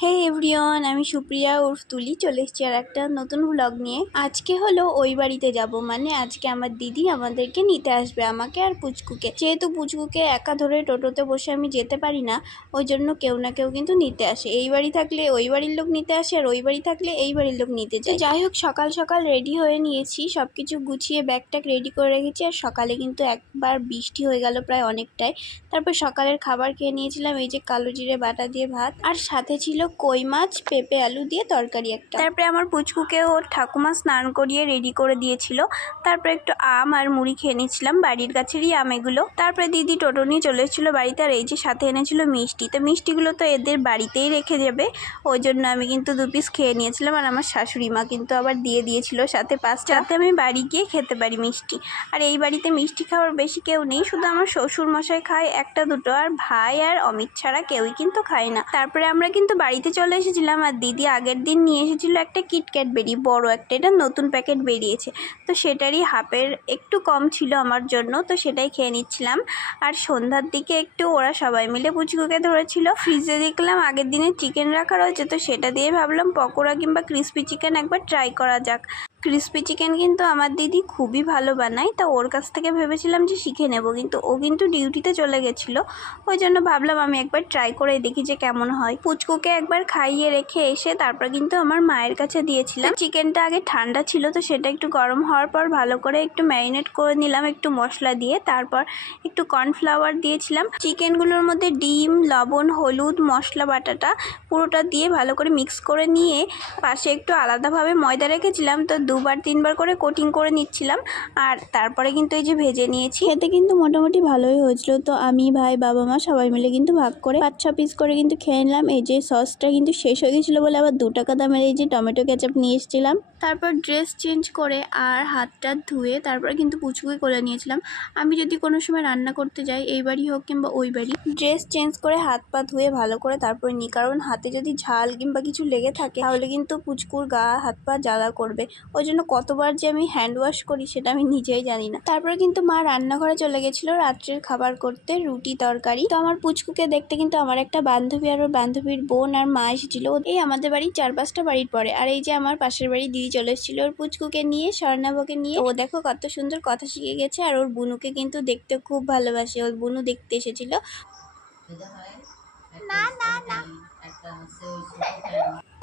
হে everyone, আমি সুপ্রিয়া উর্ফ তুলি চলে এসেছি আর একটা নতুন ব্লগ নিয়ে। আজকে হলো ওই বাড়িতে যাব, মানে আজকে আমার দিদি আমাদেরকে নিতে আসবে, আমাকে আর পুচকুকে। যেহেতু পুচকুকে একা ধরে টোটোতে বসে আমি যেতে পারি না, ওই জন্য কেউ না কেউ কিন্তু নিতে আসে। এই বাড়ি থাকলে ওই বাড়ির লোক নিতে আসে, আর ওই বাড়ি থাকলে এই বাড়ির লোক নিতে যায়। যাই হোক, সকাল সকাল রেডি হয়ে নিয়েছি, সবকিছু গুছিয়ে ব্যাগটাক রেডি করে রেখেছি। আর সকালে কিন্তু একবার বৃষ্টি হয়ে গেল প্রায় অনেকটাই। তারপর সকালের খাবার খেয়ে নিয়েছিলাম এই যে কালো জিরে বাটা দিয়ে ভাত, আর সাথে ছিল কই মাছ পেঁপে আলু দিয়ে তরকারি একটা। তারপরে আমার পুচকুকে ওর ঠাকুমা স্নান করিয়ে রেডি করে দিয়েছিল। তারপরে একটু আম আর মুড়ি খেয়ে নিচ্ছিলাম, বাড়ির গাছেরই আম এগুলো। তারপরে দিদি টোটো নিয়ে চলে এসেছিল বাড়িতে, আর এই যে সাথে এনেছিল মিষ্টি। তো মিষ্টিগুলো তো এদের বাড়িতেই রেখে যাবে, ওই জন্য আমি কিন্তু 2 পিস খেয়ে নিয়েছিলাম। আর আমার শাশুড়ি মা কিন্তু আবার দিয়ে দিয়েছিল সাথে 5টা, যাতে আমি বাড়ি গিয়ে খেতে পারি মিষ্টি। আর এই বাড়িতে মিষ্টি খাওয়ার বেশি কেউ নেই, শুধু আমার শ্বশুর মশাই খায় 1টা 2টো, আর ভাই আর অমিত ছাড়া কেউই কিন্তু খায় না। তারপরে আমরা কিন্তু বাড়িতে চলে এসেছিলাম, আর দিদি আগের দিন নিয়ে এসেছিল একটা কিটক্যাট বেরি, বড় একটা, এটা নতুন প্যাকেট বেরিয়েছে। তো সেটারই হাফের একটু কম ছিল আমার জন্য, তো সেটাই খেয়ে নিচ্ছিলাম। আর সন্ধ্যার দিকে একটু ওরা সবাই মিলে পুচকুকে ধরেছিল। ফ্রিজে দেখলাম আগের দিনের চিকেন রাখা রয়েছে, তো সেটা দিয়ে ভাবলাম পকোড়া কিংবা ক্রিস্পি চিকেন একবার ট্রাই করা যাক। ক্রিস্পি চিকেন কিন্তু আমার দিদি খুবই ভালো বানায়, তা ওর কাছ থেকে ভেবেছিলাম যে শিখে নেব, কিন্তু ও কিন্তু ডিউটিতে চলে গেছিলো, ওই জন্য ভাবলাম আমি একবার ট্রাই করে দেখি যে কেমন হয়। পুচকুকে একবার খাইয়ে রেখে এসে তারপর কিন্তু আমার মায়ের কাছে দিয়েছিলাম। চিকেনটা আগে ঠান্ডা ছিল, তো সেটা একটু গরম হওয়ার পর ভালো করে একটু ম্যারিনেট করে নিলাম একটু মশলা দিয়ে, তারপর একটু কর্নফ্লাওয়ার দিয়েছিলাম। চিকেনগুলোর মধ্যে ডিম, লবণ, হলুদ, মশলা বাটাটা পুরোটা দিয়ে ভালো করে মিক্স করে নিয়ে পাশে একটু আলাদাভাবে ময়দা রেখেছিলাম, তো 2বার 3বার করে কোটিং করে নিচ্ছিলাম। আর তারপরে কিন্তু এই যে ভেজে নিয়েছি, খেতে কিন্তু মোটামুটি ভালোই হয়েছিল। তো আমি, ভাই, বাবা মা সবাই মিলে কিন্তু ভাগ করে 5-6 পিস করে কিন্তু খেয়ে নিলাম। এই যে সসটা কিন্তু শেষ হয়ে গেছিলো বলে আবার 2 টাকা দামের এই যে টমেটো কেচাপ নিয়ে এসেছিলাম। তারপর ড্রেস চেঞ্জ করে আর হাতটা ধুয়ে তারপরে কিন্তু পুচকুকে কোলে নিয়েছিলাম। আমি যদি কোনো সময় রান্না করতে যাই, এই বাড়ি হোক কিংবা ওই বাড়ি, ড্রেস চেঞ্জ করে হাত পা ধুয়ে ভালো করে তারপরে নিই, কারণ হাতে যদি ঝাল কিংবা কিছু লেগে থাকে তাহলে কিন্তু পুচকুর গা হাত পা জ্বালা করবে। ওই জন্য কতবার যে আমি হ্যান্ড ওয়াশ করি সেটা আমি নিজেই জানি না। তারপরে কিন্তু মা রান্নাঘরে চলে গেছিলো রাত্রের খাবার করতে, রুটি তরকারি। তো আমার পুচকুকে দেখতে কিন্তু আমার একটা বান্ধবী আর ওর বান্ধবীর বোন আর মা এসেছিল, এই আমাদের বাড়ির 4-5টা বাড়ির পরে। আর এই যে আমার পাশের বাড়ি দিদি চলে এসেছিল ওর পুচকুকে নিয়ে, স্বর্ণাবকে নিয়ে। ও দেখো কত সুন্দর কথা শিখে গেছে, আর ওর বুনুকে কিন্তু দেখতে খুব ভালোবাসে, ওর বুনু দেখতে এসেছিল।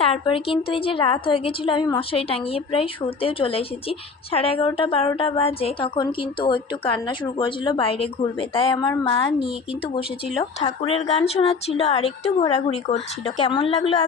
তারপরে কিন্তু এই যে রাত হয়ে গেছিলো, আমি মশারি টাঙিয়ে প্রায় শুতেও চলে এসেছি। 11:30 12টা বাজে, তখন কিন্তু ও একটু কান্না শুরু করেছিল, বাইরে ঘুরবে। তাই আমার মা নিয়ে কিন্তু বসেছিল, ঠাকুরের গান শোনাচ্ছিল আর একটু ঘোরাঘুরি করছিল। কেমন লাগলো